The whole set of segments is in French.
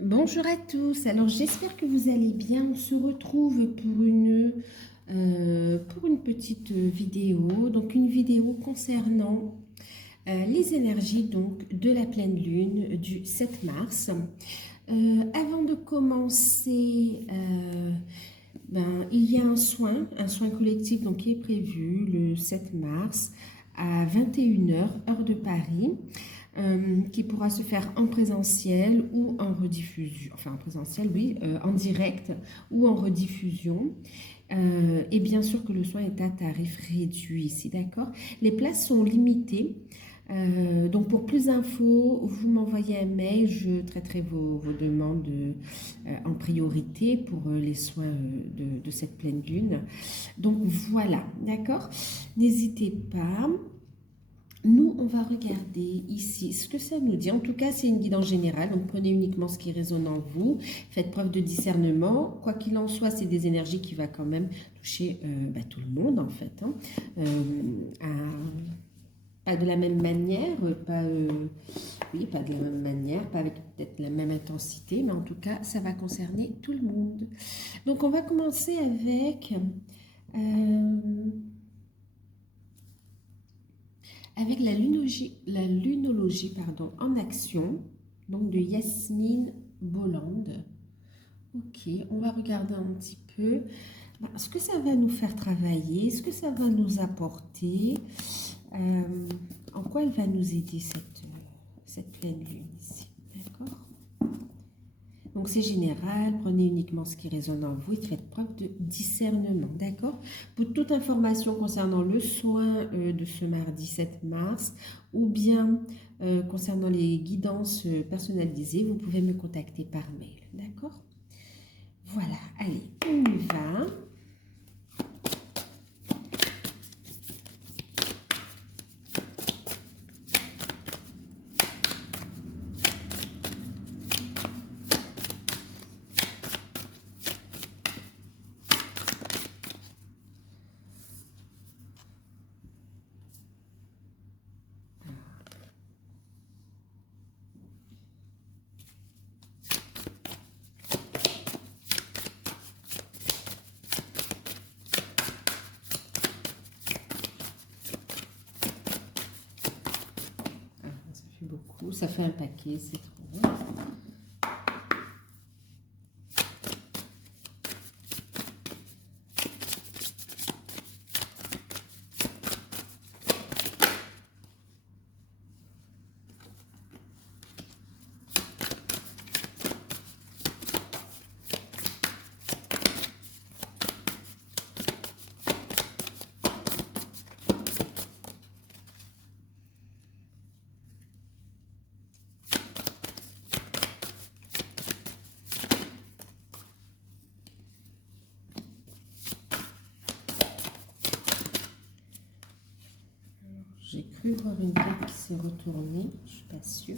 Bonjour à tous, alors j'espère que vous allez bien. On se retrouve pour une petite vidéo, donc une vidéo concernant les énergies donc, de la pleine lune du 7 mars. Avant de commencer, il y a un soin collectif donc, qui est prévu le 7 mars à 21 h, heure de Paris. Qui pourra se faire en présentiel ou en rediffusion, enfin en présentiel, oui, en direct ou en rediffusion. Et bien sûr que le soin est à tarif réduit ici, d'accord? Les places sont limitées. Donc pour plus d'infos, vous m'envoyez un mail, je traiterai vos demandes en priorité pour les soins de cette pleine lune. Donc voilà, d'accord? N'hésitez pas. Nous, on va regarder ici ce que ça nous dit. En tout cas, c'est une guidance générale, donc prenez uniquement ce qui résonne en vous. Faites preuve de discernement. Quoi qu'il en soit, c'est des énergies qui vont quand même toucher tout le monde, en fait. Hein. Pas de la même manière, pas de la même manière, pas avec peut-être la même intensité, mais en tout cas, ça va concerner tout le monde. Donc, on va commencer avec la lunologie pardon, en action, donc de Yasmine Bolland. Ok, on va regarder un petit peu ce que ça va nous faire travailler, ce que ça va nous apporter, en quoi elle va nous aider cette pleine lune ici. D'accord? Donc c'est général, prenez uniquement ce qui résonne en vous et faites preuve de discernement, d'accord? Pour toute information concernant le soin de ce mardi 7 mars ou bien concernant les guidances personnalisées, vous pouvez me contacter par mail, d'accord? Voilà, allez, on y va. Beaucoup, ça fait un paquet, c'est trop. J'ai cru voir une carte qui s'est retournée, je ne suis pas sûre.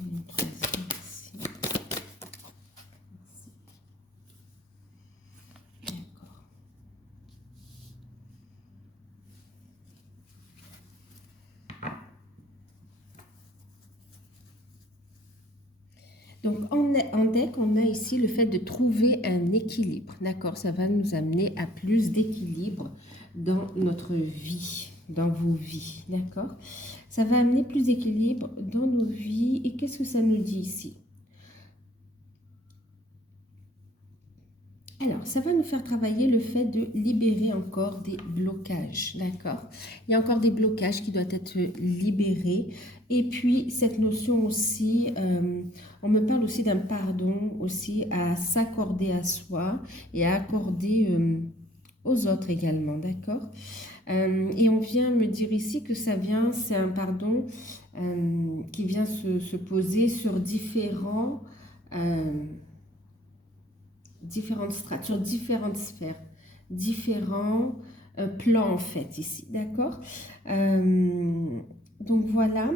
Une troisième ici. Ici. D'accord. Donc en deck, on a ici le fait de trouver un équilibre. D'accord, ça va nous amener à plus d'équilibre dans notre vie, dans vos vies. D'accord, ça va amener plus d'équilibre dans nos vies. Et qu'est-ce que ça nous dit ici? Alors, ça va nous faire travailler le fait de libérer encore des blocages, d'accord? Il y a encore des blocages qui doivent être libérés. Et puis, cette notion aussi, on me parle aussi d'un pardon aussi à s'accorder à soi et à accorder aux autres également, d'accord? Et on vient me dire ici que ça vient, c'est un pardon qui vient se poser sur différentes strates, sur différentes sphères, différents plan en fait ici, d'accord. Donc voilà.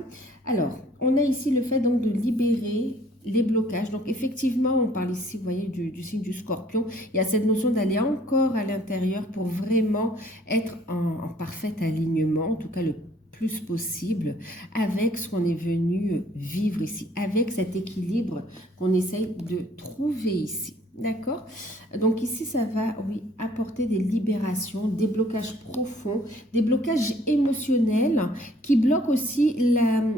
Alors, on a ici le fait donc de libérer les blocages. Donc effectivement, on parle ici, vous voyez, du signe du Scorpion. Il y a cette notion d'aller encore à l'intérieur pour vraiment être en parfait alignement, en tout cas le plus possible, avec ce qu'on est venu vivre ici, avec cet équilibre qu'on essaye de trouver ici. D'accord? Donc ici, ça va, oui, apporter des libérations, des blocages profonds, des blocages émotionnels qui bloquent aussi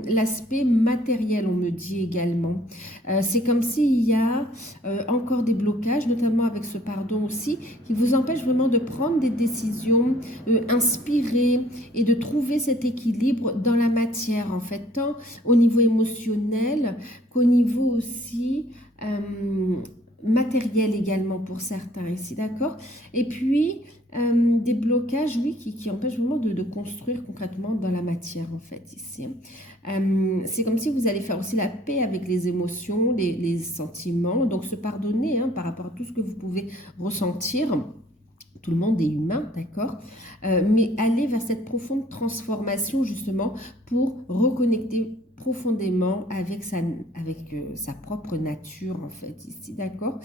l'aspect matériel, on me dit également. C'est comme s'il y a encore des blocages, notamment avec ce pardon aussi, qui vous empêchent vraiment de prendre des décisions inspirées et de trouver cet équilibre dans la matière, en fait, tant au niveau émotionnel qu'au niveau aussi matériel également pour certains ici, d'accord? Et puis, des blocages, oui, qui empêchent vraiment de construire concrètement dans la matière, en fait, ici. C'est comme si vous allez faire aussi la paix avec les émotions, les sentiments, donc se pardonner par rapport à tout ce que vous pouvez ressentir. Tout le monde est humain, d'accord, mais aller vers cette profonde transformation, justement, pour reconnecter profondément avec sa propre nature, en fait, ici, d'accord,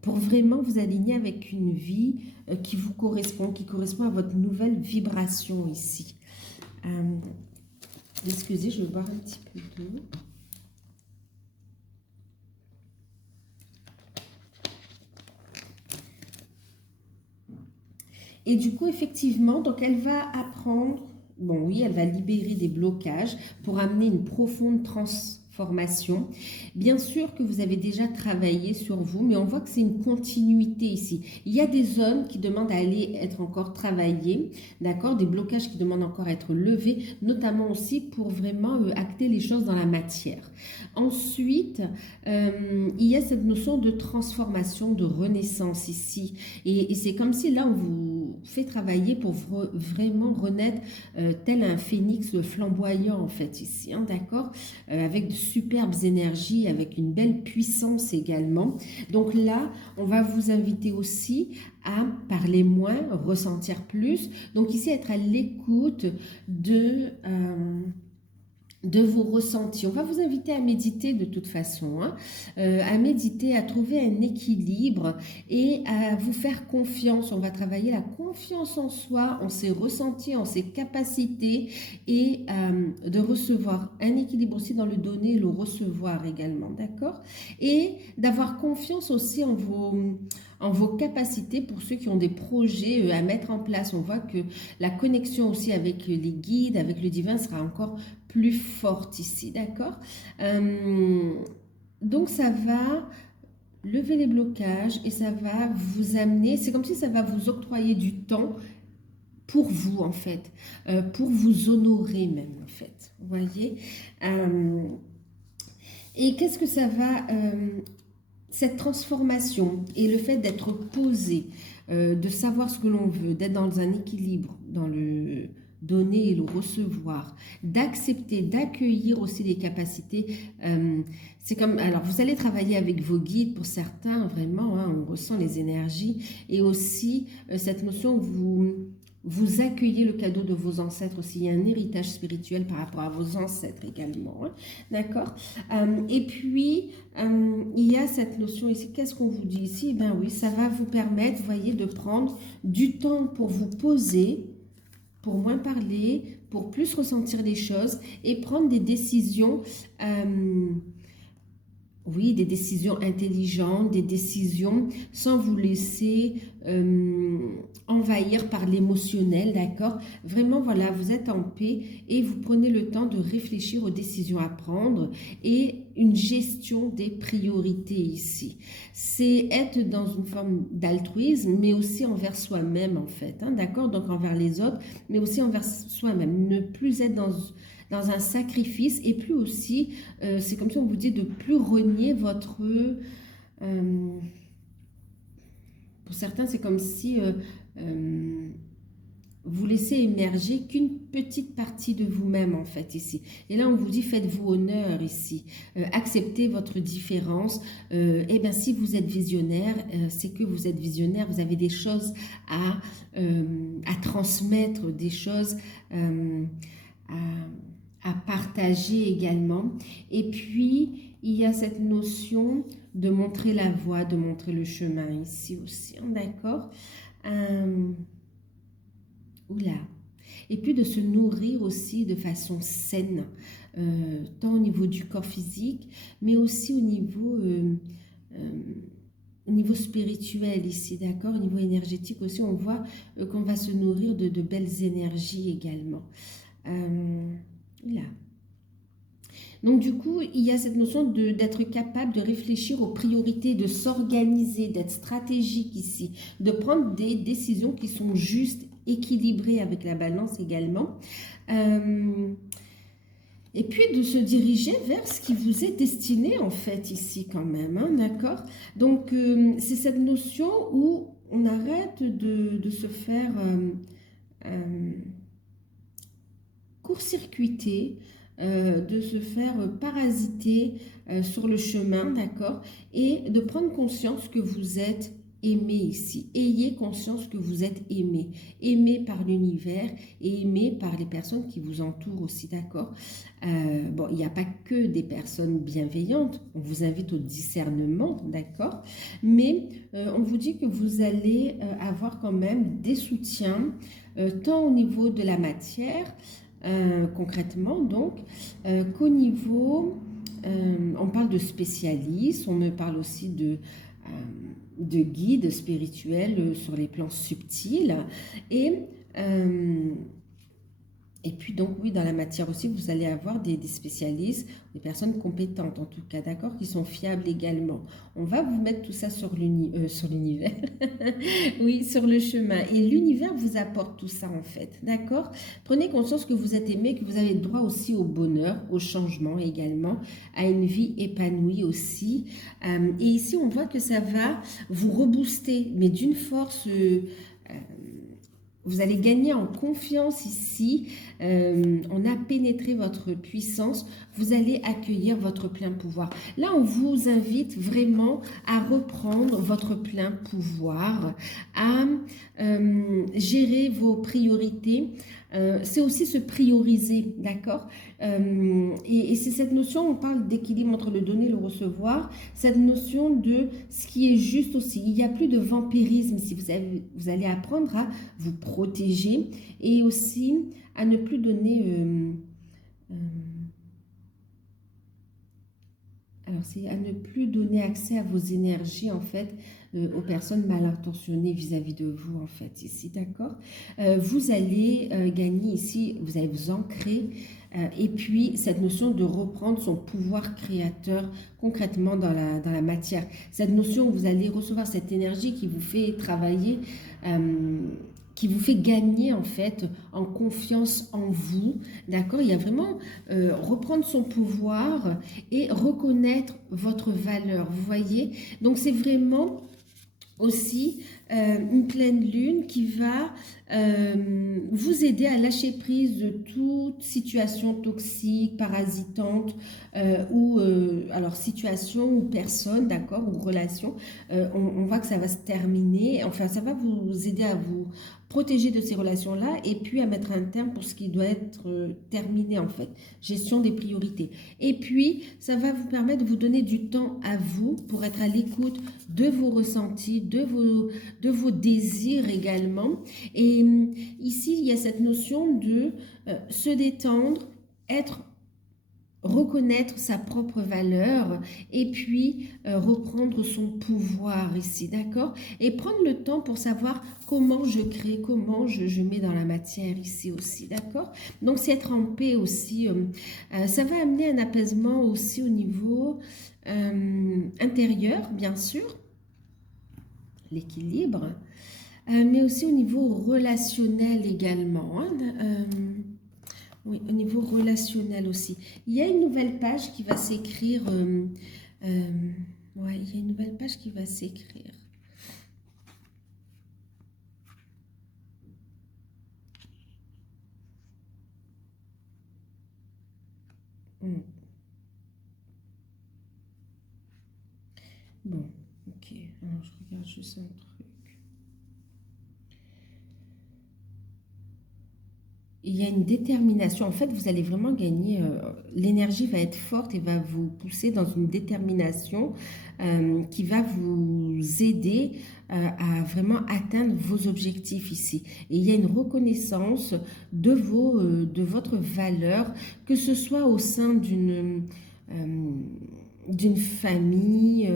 pour vraiment vous aligner avec une vie qui vous correspond, qui correspond à votre nouvelle vibration ici. Excusez, je vais boire un petit peu d'eau. Et du coup, effectivement, donc elle va apprendre, bon oui, elle va libérer des blocages pour amener une profonde transformation. Bien sûr que vous avez déjà travaillé sur vous, mais on voit que c'est une continuité ici. Il y a des zones qui demandent à aller être encore travaillées, d'accord, des blocages qui demandent encore à être levés, notamment aussi pour vraiment acter les choses dans la matière. Ensuite, il y a cette notion de transformation, de renaissance ici. Et c'est comme si là, on vous fait travailler pour vraiment renaître tel un phénix flamboyant, en fait, ici, d'accord, avec de superbes énergies, avec une belle puissance également. Donc là, on va vous inviter aussi à parler moins, ressentir plus. Donc ici, être à l'écoute de vos ressentis. On va vous inviter à méditer de toute façon, à méditer, à trouver un équilibre et à vous faire confiance. On va travailler la confiance en soi, en ses ressentis, en ses capacités et de recevoir un équilibre aussi dans le donner et le recevoir également, d'accord? Et d'avoir confiance aussi en vos capacités pour ceux qui ont des projets à mettre en place. On voit que la connexion aussi avec les guides, avec le divin sera encore plus forte ici, d'accord? Donc ça va lever les blocages et ça va vous amener, c'est comme si ça va vous octroyer du temps pour vous en fait, pour vous honorer même en fait, vous voyez? Et qu'est-ce que ça va... cette transformation et le fait d'être posé, de savoir ce que l'on veut, d'être dans un équilibre, dans le donner et le recevoir, d'accepter, d'accueillir aussi les capacités. C'est comme, alors vous allez travailler avec vos guides pour certains, vraiment, on ressent les énergies et aussi cette notion vous accueillez le cadeau de vos ancêtres aussi. Il y a un héritage spirituel par rapport à vos ancêtres également. D'accord? Et puis, il y a cette notion ici. Qu'est-ce qu'on vous dit ici? Ben oui, ça va vous permettre, vous voyez, de prendre du temps pour vous poser, pour moins parler, pour plus ressentir les choses et prendre des décisions... oui, des décisions intelligentes, des décisions sans vous laisser envahir par l'émotionnel, d'accord? Vraiment, voilà, vous êtes en paix et vous prenez le temps de réfléchir aux décisions à prendre et une gestion des priorités ici. C'est être dans une forme d'altruisme, mais aussi envers soi-même, en fait, d'accord? Donc, envers les autres, mais aussi envers soi-même. Ne plus être dans un sacrifice et plus aussi, c'est comme si on vous dit de plus renier votre... pour certains, c'est comme si vous laissez émerger qu'une petite partie de vous-même en fait ici. Et là on vous dit faites-vous honneur ici, acceptez votre différence. Et bien si vous êtes visionnaire, c'est que vous êtes visionnaire, vous avez des choses à transmettre, des choses à partager également. Et puis il y a cette notion de montrer la voie, de montrer le chemin ici aussi, d'accord. Oula. Et puis de se nourrir aussi de façon saine, tant au niveau du corps physique, mais aussi au niveau spirituel ici, d'accord? Au niveau énergétique aussi, on voit qu'on va se nourrir de belles énergies également. Là. Donc du coup, il y a cette notion d'être capable de réfléchir aux priorités, de s'organiser, d'être stratégique ici, de prendre des décisions qui sont justes, équilibrées avec la balance également. Et puis de se diriger vers ce qui vous est destiné en fait ici quand même, hein, d'accord? Donc c'est cette notion où on arrête de se faire court-circuiter, de se faire parasiter sur le chemin, d'accord? Et de prendre conscience que vous êtes aimé ici. Ayez conscience que vous êtes aimé. Aimé par l'univers et aimé par les personnes qui vous entourent aussi, d'accord? Bon, il n'y a pas que des personnes bienveillantes. On vous invite au discernement, d'accord? Mais on vous dit que vous allez avoir quand même des soutiens, tant au niveau de la matière, concrètement donc, qu'au niveau, on parle de spécialistes, on me parle aussi de guides spirituels sur les plans subtils, et puis donc oui, dans la matière aussi, vous allez avoir des spécialistes, des personnes compétentes en tout cas, d'accord, qui sont fiables également. On va vous mettre tout ça sur l'univers, oui, sur le chemin. Et l'univers vous apporte tout ça en fait, d'accord. Prenez conscience que vous êtes aimé, que vous avez droit aussi au bonheur, au changement également, à une vie épanouie aussi. Et ici, on voit que ça va vous rebooster, mais d'une force... vous allez gagner en confiance ici, on a pénétré votre puissance, vous allez accueillir votre plein pouvoir. Là, on vous invite vraiment à reprendre votre plein pouvoir, à gérer vos priorités. C'est aussi se prioriser, d'accord? Et c'est cette notion, on parle d'équilibre entre le donner et le recevoir, cette notion de ce qui est juste aussi. Il n'y a plus de vampirisme si vous allez apprendre à vous protéger et aussi à ne plus donner... alors, c'est à ne plus donner accès à vos énergies, en fait, aux personnes mal intentionnées vis-à-vis de vous, en fait, ici, d'accord? Vous allez gagner ici, vous allez vous ancrer, et puis cette notion de reprendre son pouvoir créateur concrètement dans la matière. Cette notion où vous allez recevoir cette énergie qui vous fait travailler, qui vous fait gagner en fait en confiance en vous, d'accord? Il y a vraiment reprendre son pouvoir et reconnaître votre valeur, vous voyez? Donc c'est vraiment aussi une pleine lune qui va vous aider à lâcher prise de toute situation toxique, parasitante ou alors situation ou personne, d'accord, ou relation. On voit que ça va se terminer, enfin ça va vous aider à vous protéger de ces relations-là et puis à mettre un terme pour ce qui doit être terminé en fait. Gestion des priorités. Et puis, ça va vous permettre de vous donner du temps à vous pour être à l'écoute de vos ressentis, de vos désirs également. Et ici, il y a cette notion de se détendre, reconnaître sa propre valeur et puis reprendre son pouvoir ici, d'accord? Et prendre le temps pour savoir comment je crée, comment je mets dans la matière ici aussi, d'accord? Donc, c'est être en paix aussi. Ça va amener un apaisement aussi au niveau intérieur, bien sûr, l'équilibre, mais aussi au niveau relationnel également, hein, oui, au niveau relationnel aussi. Il y a une nouvelle page qui va s'écrire. Ouais, il y a une nouvelle page qui va s'écrire. Mm. Bon, ok. Alors, je regarde juste un truc. Il y a une détermination. En fait, vous allez vraiment gagner. L'énergie va être forte et va vous pousser dans une détermination qui va vous aider à vraiment atteindre vos objectifs ici. Et il y a une reconnaissance de votre valeur, que ce soit au sein d'une famille,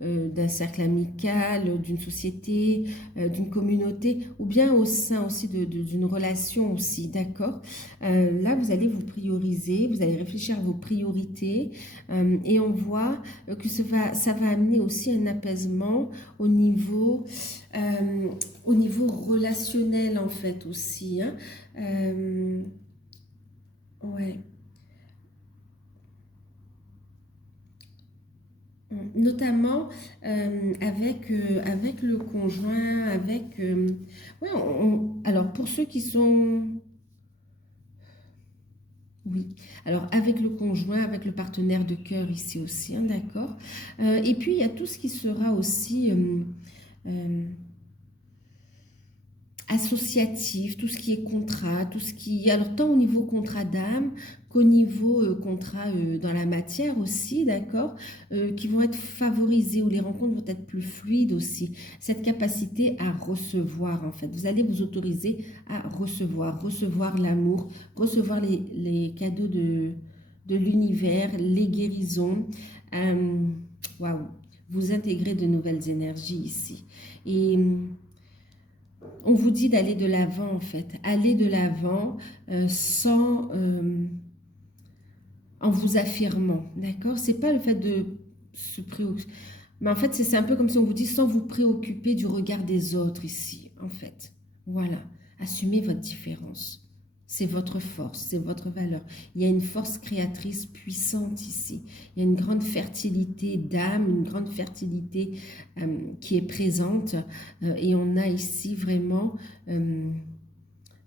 d'un cercle amical, d'une société, d'une communauté, ou bien au sein aussi d'une relation aussi, d'accord? Là, vous allez vous prioriser, vous allez réfléchir à vos priorités, et on voit que ça va amener aussi un apaisement euh, au niveau relationnel, en fait, aussi, hein. Ouais. Notamment avec le conjoint, ouais, alors pour ceux qui sont... Oui, alors avec le conjoint, avec le partenaire de cœur ici aussi, hein, d'accord. Et puis il y a tout ce qui sera aussi... euh, associatif, tout ce qui est contrat, tout ce qui... Alors, tant au niveau contrat d'âme qu'au niveau contrat dans la matière aussi, d'accord, qui vont être favorisés, où les rencontres vont être plus fluides aussi. Cette capacité à recevoir, en fait. Vous allez vous autoriser à recevoir l'amour, recevoir les cadeaux de l'univers, les guérisons. Waouh, vous intégrez de nouvelles énergies ici. Et... on vous dit d'aller de l'avant, en fait. Aller de l'avant sans... en vous affirmant, d'accord? C'est pas le fait de se préoccuper. Mais en fait, c'est un peu comme si on vous dit sans vous préoccuper du regard des autres ici, en fait. Voilà. Assumez votre différence. C'est votre force, c'est votre valeur. Il y a une force créatrice puissante ici. Il y a une grande fertilité d'âme, une grande fertilité qui est présente. Et on a ici vraiment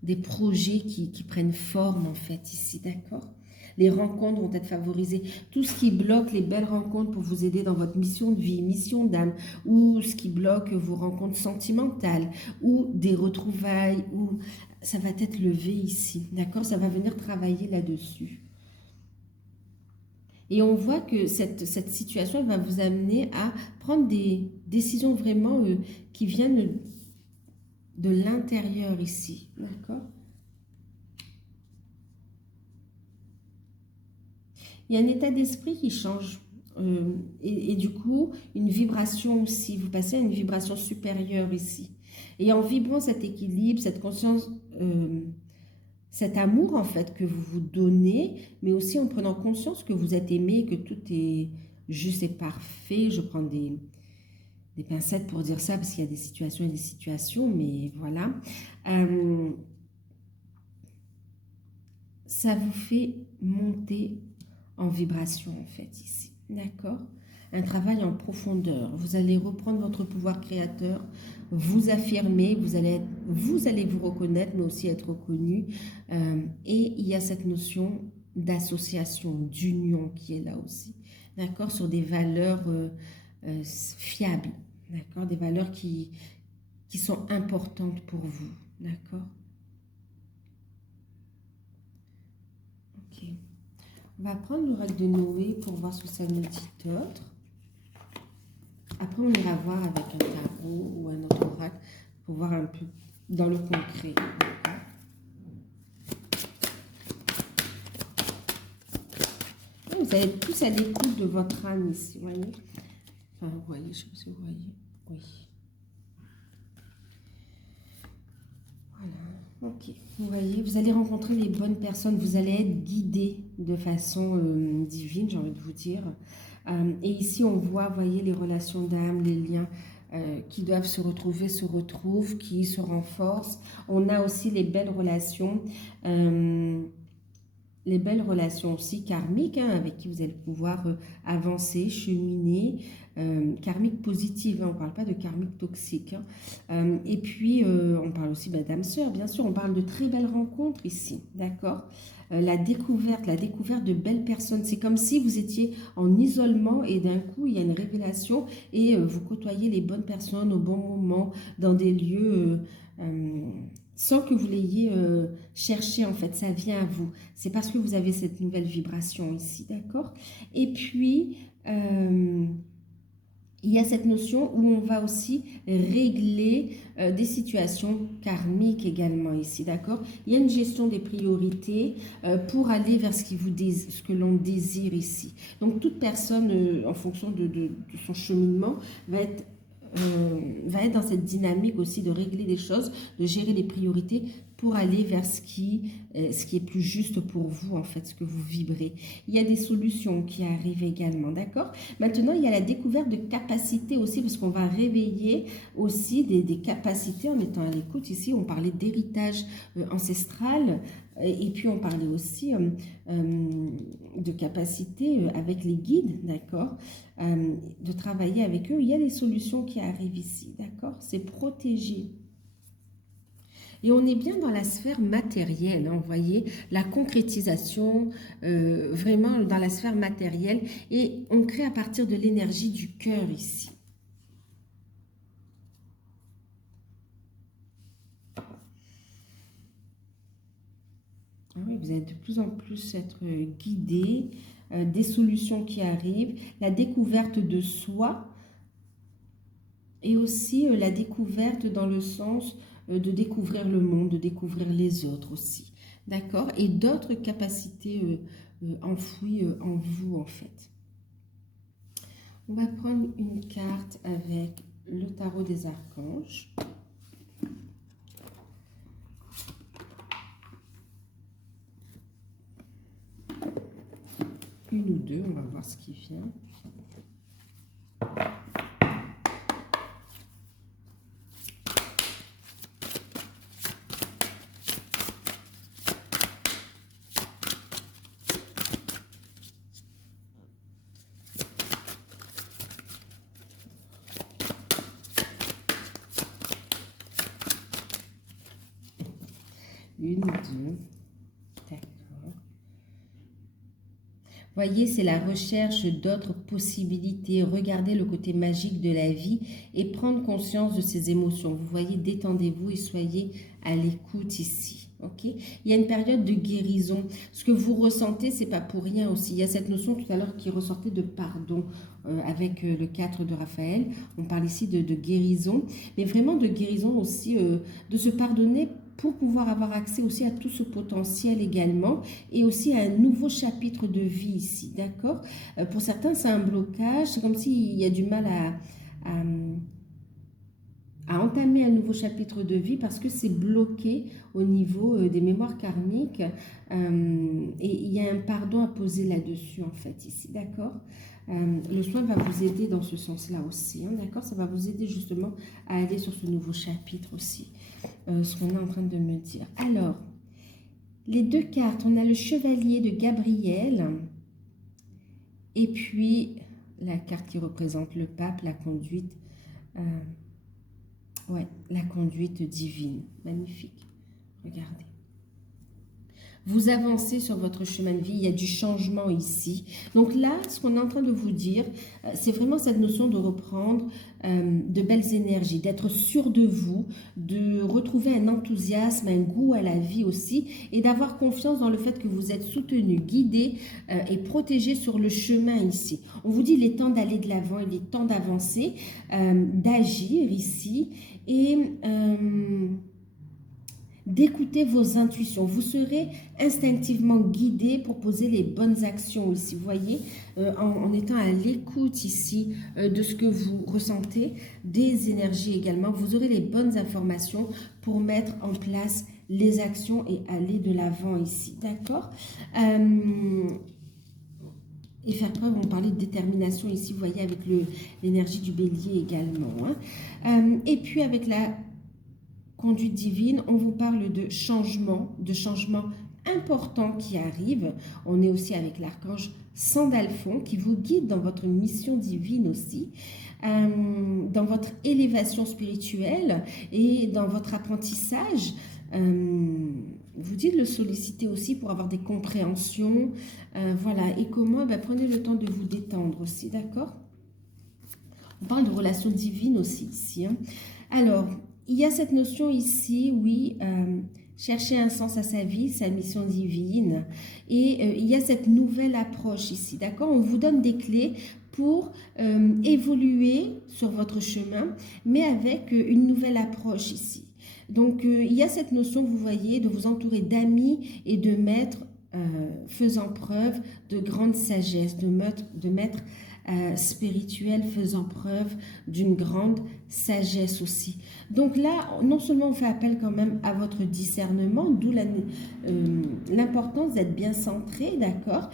des projets qui prennent forme, en fait, ici, d'accord? Les rencontres vont être favorisées. Tout ce qui bloque les belles rencontres pour vous aider dans votre mission de vie, mission d'âme, ou ce qui bloque vos rencontres sentimentales, ou des retrouvailles, ou ça va être levé ici, d'accord? Ça va venir travailler là-dessus. Et on voit que cette situation va vous amener à prendre des décisions vraiment qui viennent de l'intérieur ici, d'accord? Il y a un état d'esprit qui change. Et du coup, une vibration aussi. Vous passez à une vibration supérieure ici. Et en vibrant cet équilibre, cette conscience, cet amour en fait que vous vous donnez, mais aussi en prenant conscience que vous êtes aimé, que tout est juste et parfait. Je prends des pincettes pour dire ça parce qu'il y a des situations et des situations, mais voilà. Ça vous fait monter en vibration en fait ici, d'accord? Un travail en profondeur. Vous allez reprendre votre pouvoir créateur, vous affirmer, vous allez vous reconnaître, mais aussi être reconnu. Et il y a cette notion d'association, d'union qui est là aussi, d'accord? Sur des valeurs fiables, d'accord? Des valeurs qui sont importantes pour vous, d'accord? Ok. On va prendre l'oracle de Noé pour voir ce que ça nous dit d'autre. Après, on ira voir avec un tarot ou un autre oracle pour voir un peu dans le concret. Vous allez être plus à l'écoute de votre âme ici, vous voyez? Enfin, vous voyez, je ne sais pas si vous voyez. Oui. Voilà, ok. Vous voyez, vous allez rencontrer les bonnes personnes, vous allez être guidé de façon divine, j'ai envie de vous dire. Et ici, on voit, vous voyez, les relations d'âme, les liens qui doivent se retrouver, se retrouvent, qui se renforcent. On a aussi les belles relations les belles relations aussi karmiques, hein, avec qui vous allez pouvoir avancer, cheminer, karmique positive, hein, on ne parle pas de karmique toxique. Hein. Et puis, on parle aussi d'âme sœur, bien sûr, on parle de très belles rencontres ici, d'accord. La découverte de belles personnes, c'est comme si vous étiez en isolement et d'un coup, il y a une révélation et vous côtoyez les bonnes personnes au bon moment, dans des lieux... sans que vous l'ayez cherché, en fait, ça vient à vous. C'est parce que vous avez cette nouvelle vibration ici, d'accord? Et puis, il y a cette notion où on va aussi régler des situations karmiques également ici, d'accord? Il y a une gestion des priorités pour aller vers ce que l'on désire ici. Donc, toute personne, en fonction de son cheminement, va être dans cette dynamique aussi de régler des choses, de gérer les priorités pour aller vers ce qui est plus juste pour vous, en fait, ce que vous vibrez. Il y a des solutions qui arrivent également, d'accord? Maintenant, il y a la découverte de capacités aussi, parce qu'on va réveiller aussi des capacités en étant à l'écoute. Ici, on parlait d'héritage ancestral, et puis on parlait aussi de capacité avec les guides, d'accord, de travailler avec eux. Il y a des solutions qui arrivent ici, d'accord, c'est protégé. Et on est bien dans la sphère matérielle, hein, vous voyez, la concrétisation, vraiment dans la sphère matérielle, et on crée à partir de l'énergie du cœur ici. Ah oui, vous allez de plus en plus être guidé, des solutions qui arrivent, la découverte de soi et aussi la découverte dans le sens de découvrir le monde, de découvrir les autres aussi. D'accord? Et d'autres capacités enfouies en vous en fait. On va prendre une carte avec le tarot des archanges. Une ou deux, on va voir ce qui vient. Une, deux, d'accord. Voyez, c'est la recherche d'autres possibilités. Regardez le côté magique de la vie et prendre conscience de ses émotions. Vous voyez, détendez-vous et soyez à l'écoute ici. Ok? Il y a une période de guérison. Ce que vous ressentez, c'est pas pour rien aussi. Il y a cette notion tout à l'heure qui ressortait de pardon avec le 4 de Raphaël. On parle ici de guérison, mais vraiment de guérison aussi, de se pardonner pour pouvoir avoir accès aussi à tout ce potentiel également et aussi à un nouveau chapitre de vie ici, d'accord? Pour certains, c'est un blocage, c'est comme s'il y a du mal à entamer un nouveau chapitre de vie parce que c'est bloqué au niveau des mémoires karmiques et il y a un pardon à poser là-dessus en fait ici, d'accord? Le soin va vous aider dans ce sens-là aussi, hein, d'accord? Ça va vous aider justement à aller sur ce nouveau chapitre aussi, ce qu'on est en train de me dire. Alors, les deux cartes, on a le chevalier de Gabriel et puis la carte qui représente le pape, la conduite, ouais, la conduite divine. Magnifique, regardez. Vous avancez sur votre chemin de vie, il y a du changement ici. Donc là, ce qu'on est en train de vous dire, c'est vraiment cette notion de reprendre de belles énergies, d'être sûr de vous, de retrouver un enthousiasme, un goût à la vie aussi, et d'avoir confiance dans le fait que vous êtes soutenu, guidé et protégé sur le chemin ici. On vous dit il est temps d'aller de l'avant, il est temps d'avancer, d'agir ici, et... d'écouter vos intuitions. Vous serez instinctivement guidé pour poser les bonnes actions ici. Vous voyez, en étant à l'écoute ici de ce que vous ressentez, des énergies également, vous aurez les bonnes informations pour mettre en place les actions et aller de l'avant ici. D'accord? Et faire preuve, on parlait de détermination ici, vous voyez, avec l'énergie du bélier également. Hein. Et puis avec la conduite divine, on vous parle de changement importants qui arrivent. On est aussi avec l'archange Sandalphon qui vous guide dans votre mission divine aussi, dans votre élévation spirituelle et dans votre apprentissage. Vous dites de le solliciter aussi pour avoir des compréhensions. Voilà. Et comment? Prenez le temps de vous détendre aussi, d'accord? On parle de relations divines aussi ici. Hein. Alors, il y a cette notion ici, oui, chercher un sens à sa vie, sa mission divine. Et il y a cette nouvelle approche ici, d'accord? On vous donne des clés pour évoluer sur votre chemin, mais avec une nouvelle approche ici. Donc, il y a cette notion, vous voyez, de vous entourer d'amis et de maîtres faisant preuve de grande sagesse, de maîtres spirituels faisant preuve d'une grande sagesse aussi. Donc là, non seulement on fait appel quand même à votre discernement, d'où l'importance d'être bien centré, d'accord,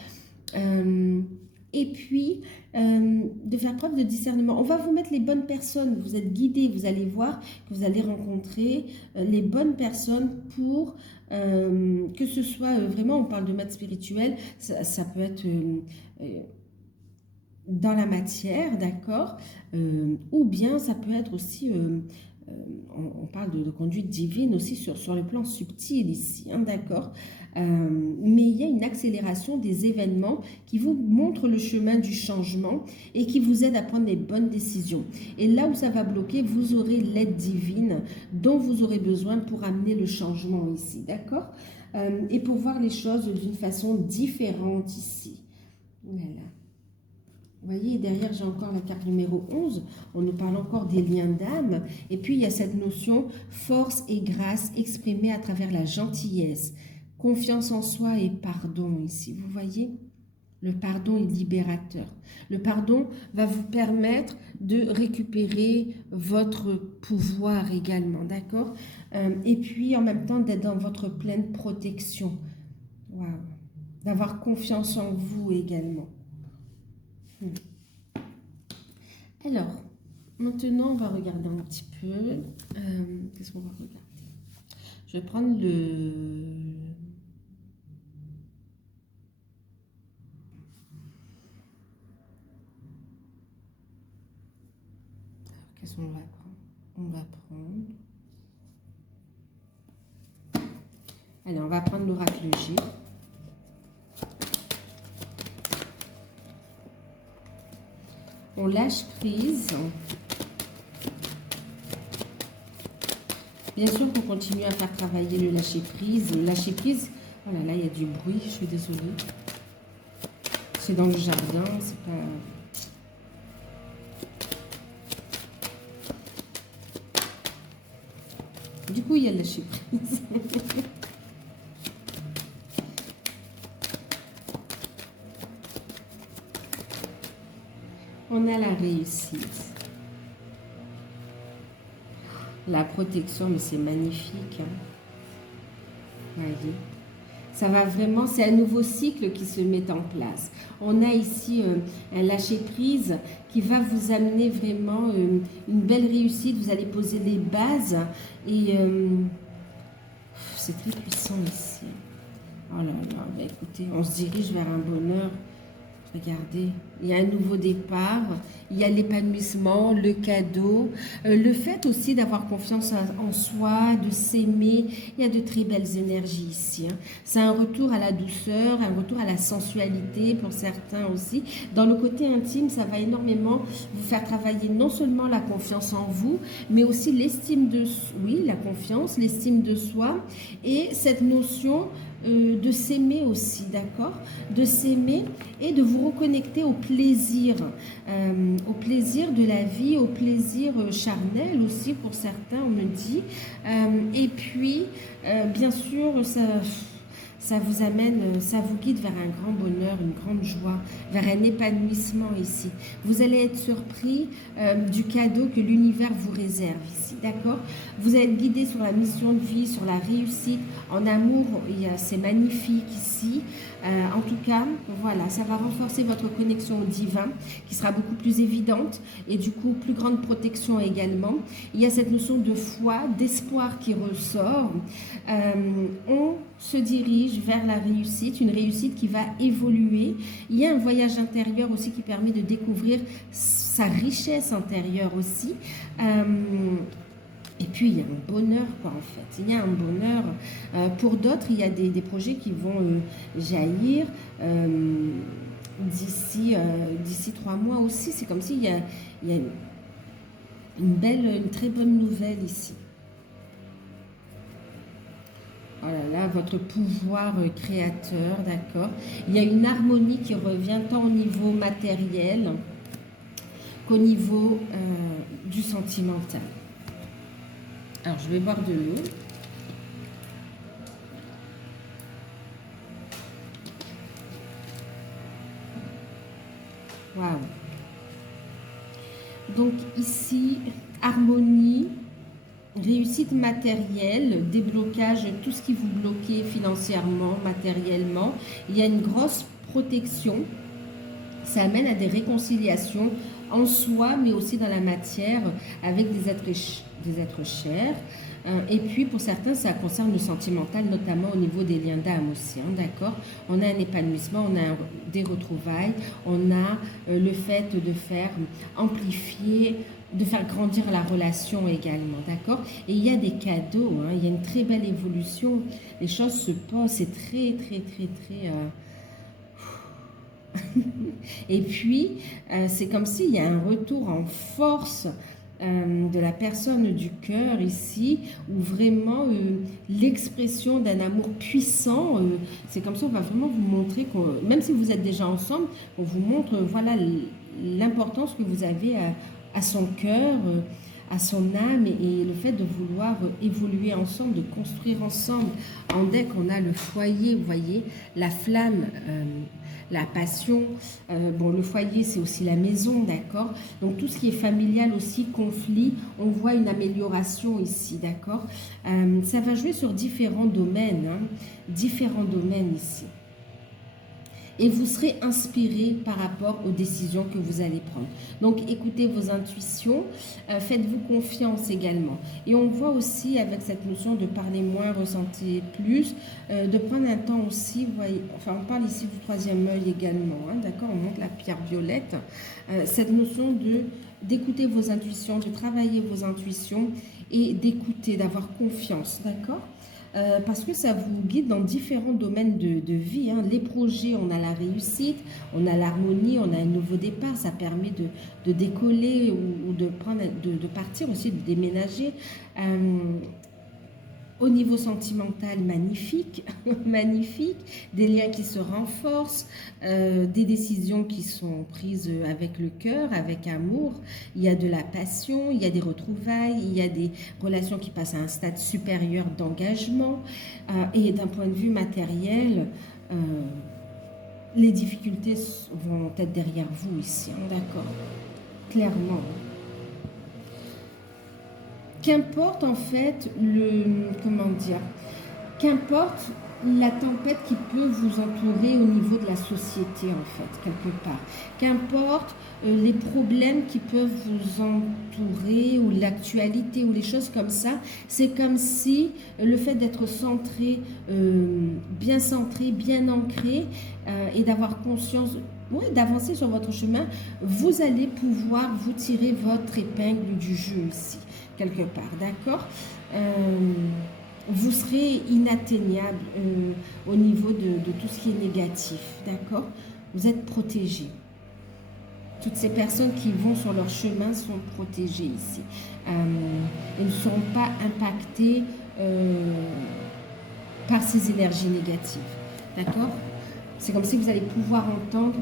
et puis de faire preuve de discernement. On va vous mettre les bonnes personnes, vous êtes guidés, vous allez voir que vous allez rencontrer les bonnes personnes pour que ce soit vraiment, on parle de maître spirituel, ça peut être dans la matière, d'accord, ou bien ça peut être aussi, on parle de conduite divine aussi sur le plan subtil ici, hein, d'accord, mais il y a une accélération des événements qui vous montrent le chemin du changement et qui vous aide à prendre les bonnes décisions. Et là où ça va bloquer, vous aurez l'aide divine dont vous aurez besoin pour amener le changement ici, d'accord, et pour voir les choses d'une façon différente ici. Voilà. Vous voyez, derrière, j'ai encore la carte numéro 11. On nous parle encore des liens d'âme. Et puis, il y a cette notion force et grâce exprimée à travers la gentillesse. Confiance en soi et pardon ici. Vous voyez, le pardon est libérateur. Le pardon va vous permettre de récupérer votre pouvoir également, d'accord? Et puis, en même temps, d'être dans votre pleine protection. Waouh! D'avoir confiance en vous également. Alors, maintenant, on va regarder un petit peu. Qu'est-ce qu'on va regarder? Je vais prendre le... Qu'est-ce qu'on va prendre? On va prendre... Allez, on va prendre l'oracle G. On lâche prise. Bien sûr qu'on continue à faire travailler le lâcher prise. Le lâcher prise, oh là là, il y a du bruit, je suis désolée. C'est dans le jardin, c'est pas... Du coup, il y a le lâcher prise. On a la réussite. La protection, mais c'est magnifique. Hein. Voyez. Ça va vraiment, c'est un nouveau cycle qui se met en place. On a ici un lâcher-prise qui va vous amener vraiment une belle réussite. Vous allez poser les bases et c'est très puissant ici. Oh là là, écoutez, on se dirige vers un bonheur. Regardez, il y a un nouveau départ, il y a l'épanouissement, le cadeau, le fait aussi d'avoir confiance en soi, de s'aimer. Il y a de très belles énergies ici. Hein. C'est un retour à la douceur, un retour à la sensualité pour certains aussi. Dans le côté intime, ça va énormément vous faire travailler non seulement la confiance en vous, mais aussi l'estime de soi, oui, la confiance, l'estime de soi et cette notion de s'aimer aussi, d'accord? De s'aimer et de vous reconnecter au plaisir de la vie, au plaisir charnel aussi pour certains, on me dit. Et puis, bien sûr, ça vous amène, ça vous guide vers un grand bonheur, une grande joie, vers un épanouissement ici. Vous allez être surpris du cadeau que l'univers vous réserve ici, d'accord? Vous allez être guidé sur la mission de vie, sur la réussite. En amour, c'est magnifique ici. En tout cas, voilà, ça va renforcer votre connexion au divin, qui sera beaucoup plus évidente et du coup, plus grande protection également. Il y a cette notion de foi, d'espoir qui ressort. se dirige vers la réussite, une réussite qui va évoluer. Il y a un voyage intérieur aussi qui permet de découvrir sa richesse intérieure aussi. Et puis, il y a un bonheur, quoi, en fait. Il y a un bonheur. Pour d'autres, il y a des projets qui vont jaillir d'ici 3 mois aussi. C'est comme s'il y a une très bonne nouvelle ici. Oh là là, votre pouvoir créateur, d'accord. Il y a une harmonie qui revient tant au niveau matériel qu'au niveau du sentimental. Alors, je vais boire de l'eau. Waouh. Donc ici, harmonie, réussite matérielle, déblocage, tout ce qui vous bloquait financièrement, matériellement. Il y a une grosse protection. Ça amène à des réconciliations en soi, mais aussi dans la matière, avec des êtres chers. Et puis, pour certains, ça concerne le sentimental, notamment au niveau des liens d'âme aussi, hein, d'accord. On a un épanouissement, on a des retrouvailles, on a le fait de faire amplifier, de faire grandir la relation également, d'accord. Et il y a des cadeaux, hein, il y a une très belle évolution, les choses se posent, c'est très, très, très, très... Et puis, c'est comme s'il y a un retour en force de la personne du cœur ici, où vraiment l'expression d'un amour puissant, c'est comme ça on va vraiment vous montrer, même si vous êtes déjà ensemble, on vous montre voilà l'importance que vous avez à son cœur, à son âme, et le fait de vouloir évoluer ensemble, de construire ensemble. En deck, on a le foyer, vous voyez, la flamme, la passion. Bon, le foyer, c'est aussi la maison, d'accord. Donc, tout ce qui est familial aussi, conflit, on voit une amélioration ici, d'accord. Ça va jouer sur différents domaines, hein, différents domaines ici. Et vous serez inspiré par rapport aux décisions que vous allez prendre. Donc, écoutez vos intuitions, faites-vous confiance également. Et on voit aussi avec cette notion de parler moins, ressentir plus, de prendre un temps aussi, vous voyez, enfin on parle ici du troisième œil également, hein, d'accord, on montre la pierre violette, cette notion d'écouter vos intuitions, de travailler vos intuitions et d'écouter, d'avoir confiance, d'accord. Parce que ça vous guide dans différents domaines de vie, hein. Les projets, on a la réussite, on a l'harmonie, on a un nouveau départ, ça permet de décoller ou de partir aussi, de déménager. Au niveau sentimental, magnifique, magnifique, des liens qui se renforcent, des décisions qui sont prises avec le cœur, avec amour. Il y a de la passion, il y a des retrouvailles, il y a des relations qui passent à un stade supérieur d'engagement. Et d'un point de vue matériel, les difficultés vont être derrière vous ici, hein, d'accord, clairement. Qu'importe en fait qu'importe la tempête qui peut vous entourer au niveau de la société en fait, quelque part. Qu'importe les problèmes qui peuvent vous entourer ou l'actualité ou les choses comme ça, c'est comme si le fait d'être centré, bien ancré et d'avoir conscience, oui, d'avancer sur votre chemin, vous allez pouvoir vous tirer votre épingle du jeu ici, quelque part, d'accord. Vous serez inatteignable au niveau de tout ce qui est négatif, d'accord. Vous êtes protégé. Toutes ces personnes qui vont sur leur chemin sont protégées ici. Elles ne seront pas impactées par ces énergies négatives, d'accord. C'est comme si vous allez pouvoir entendre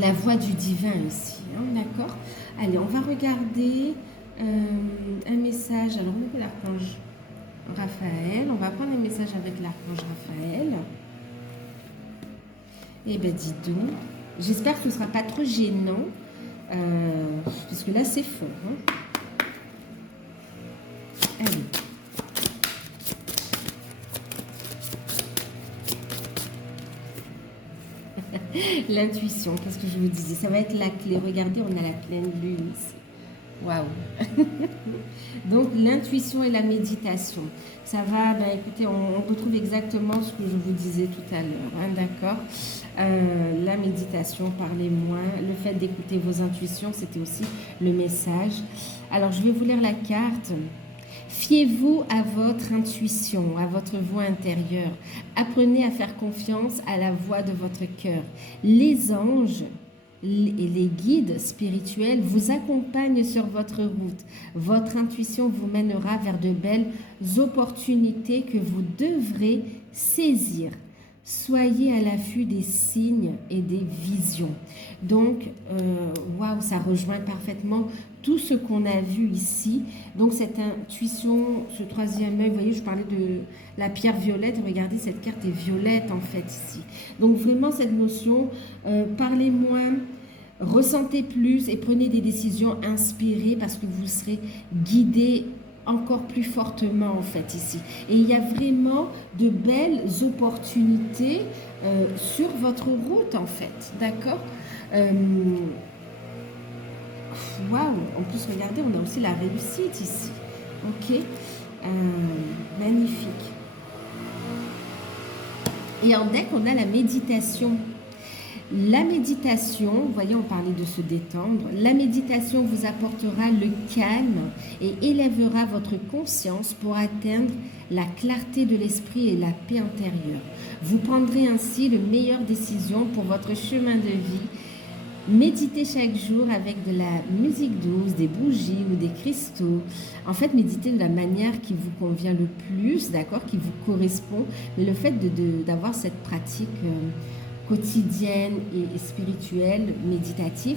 la voix du divin ici, hein, d'accord. Allez, on va regarder un message. Alors, on a l'archange Raphaël. On va prendre un message avec l'archange Raphaël. Eh bien, dis donc. J'espère que ce ne sera pas trop gênant. Parce que là, c'est fort. Hein. Allez. L'intuition, qu'est-ce que je vous disais, ça va être la clé. Regardez, on a la pleine lune ici. Waouh. Donc, l'intuition et la méditation. Ça va, ben, écoutez, on retrouve exactement ce que je vous disais tout à l'heure, hein, d'accord. La méditation, parlez-moi. Le fait d'écouter vos intuitions, c'était aussi le message. Alors, je vais vous lire la carte. Fiez-vous à votre intuition, à votre voix intérieure. Apprenez à faire confiance à la voix de votre cœur. Les anges et les guides spirituels vous accompagnent sur votre route. Votre intuition vous mènera vers de belles opportunités que vous devrez saisir. Soyez à l'affût des signes et des visions. Donc, waouh, ça rejoint parfaitement tout ce qu'on a vu ici. Donc, cette intuition, ce troisième œil, vous voyez, je parlais de la pierre violette. Regardez, cette carte est violette en fait ici. Donc, vraiment, cette notion, parlez moins, ressentez plus et prenez des décisions inspirées parce que vous serez guidé encore plus fortement en fait ici. Et il y a vraiment de belles opportunités sur votre route en fait, d'accord. Waouh, en plus regardez, on a aussi la réussite ici, ok. Magnifique. Et en deck, on a la méditation. La méditation, vous voyez, on parlait de se détendre. La méditation vous apportera le calme et élèvera votre conscience pour atteindre la clarté de l'esprit et la paix intérieure. Vous prendrez ainsi les meilleures décisions pour votre chemin de vie. Méditez chaque jour avec de la musique douce, des bougies ou des cristaux. En fait, méditez de la manière qui vous convient le plus, d'accord, qui vous correspond. Mais le fait d'avoir cette pratique quotidienne et spirituelle, méditative,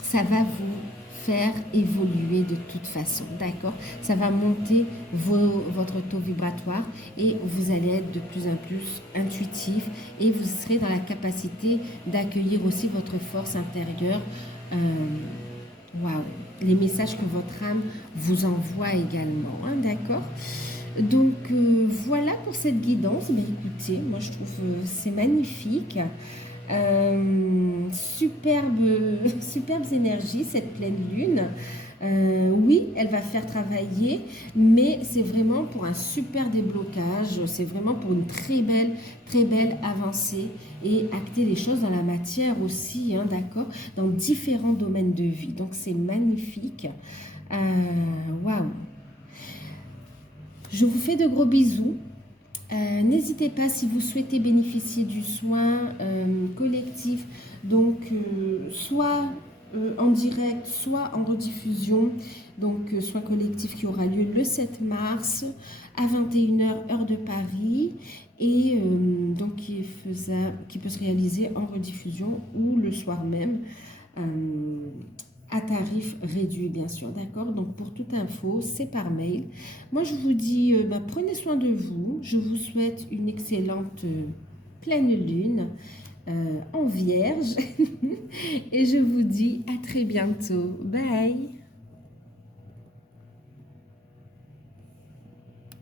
ça va vous faire évoluer de toute façon, d'accord. Ça va monter votre taux vibratoire et vous allez être de plus en plus intuitif et vous serez dans la capacité d'accueillir aussi votre force intérieure. Waouh, les messages que votre âme vous envoie également, hein, d'accord. Donc voilà pour cette guidance. Mais écoutez, moi je trouve c'est magnifique. Superbes énergies, cette pleine lune. Oui, elle va faire travailler, mais c'est vraiment pour un super déblocage, c'est vraiment pour une très belle avancée et acter les choses dans la matière aussi, hein, d'accord, dans différents domaines de vie. Donc c'est magnifique. Waouh. Je vous fais de gros bisous. N'hésitez pas si vous souhaitez bénéficier du soin collectif, donc soit en direct, soit en rediffusion, donc soin collectif qui aura lieu le 7 mars à 21h heure de Paris et donc qui peut se réaliser en rediffusion ou le soir même. À tarif réduit, bien sûr, d'accord. Donc, pour toute info, c'est par mail. Moi, je vous dis, prenez soin de vous. Je vous souhaite une excellente pleine lune en vierge. Et je vous dis à très bientôt. Bye!